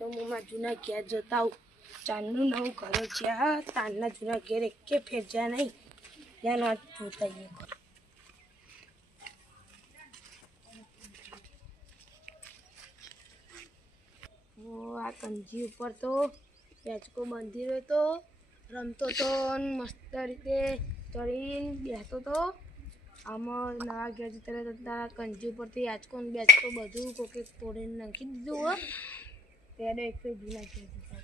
તો હું મારા જૂના ઘેર જતા આવું. ચાંદનું નવું ઘર છે. તાનના જૂના ઘેર એકે ફેર જ્યાં નહીં ત્યાં ના જોતા આવીએ. આ કંજી ઉપર તો પેચકો બાંધી રહ્યો તો રમતો તો મસ્ત રીતે ચડીને બેસતો તો. આમાં નવા ઘેર જતા તારા કંજી ઉપરથી આંચકો ને બેચકો બધું કોકે તોડીને નાખી દીધું હો. ત્યારે એક જૂના ઘેર જતા.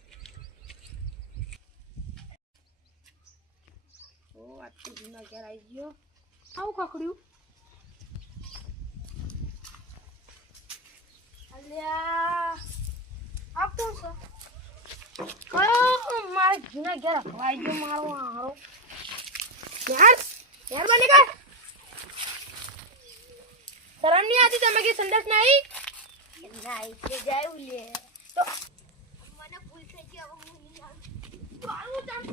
આ તો જૂના ઘેર આવી ગયો. આવું ખખડ્યું અલ્યા આ કોણ છે? કયો મારા જૂના ઘેર અખવાઈ ગયો મારો હારો. યાર યાર બની ગયો. શરમ નહીં આતી તમે કે સંડાસ નહીં? ના એટલે જાય લે તો મને ભૂલ થઈ ગઈ. હવે હું નહીં આવું. તો આવું તમ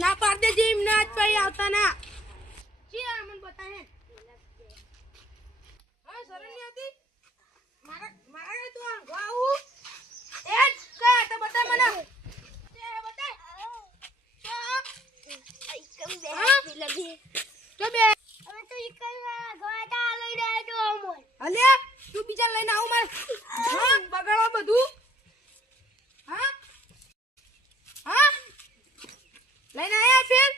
ના પાડ દે જીમ ના જ પઈ આવતા ના જી આ મને બતાહે. હા શરમ નહીં આવતી મારા તો આવું એ કા તો બતા મને તે બતા તો એકમ બે લગી તો બે હવે તો એકમ ગવાતા લઈ જાય તો મોય અલે તું બીજા લઈને આવ માર. હા બગાડો બધું. હા હા લઈને આયા ફેર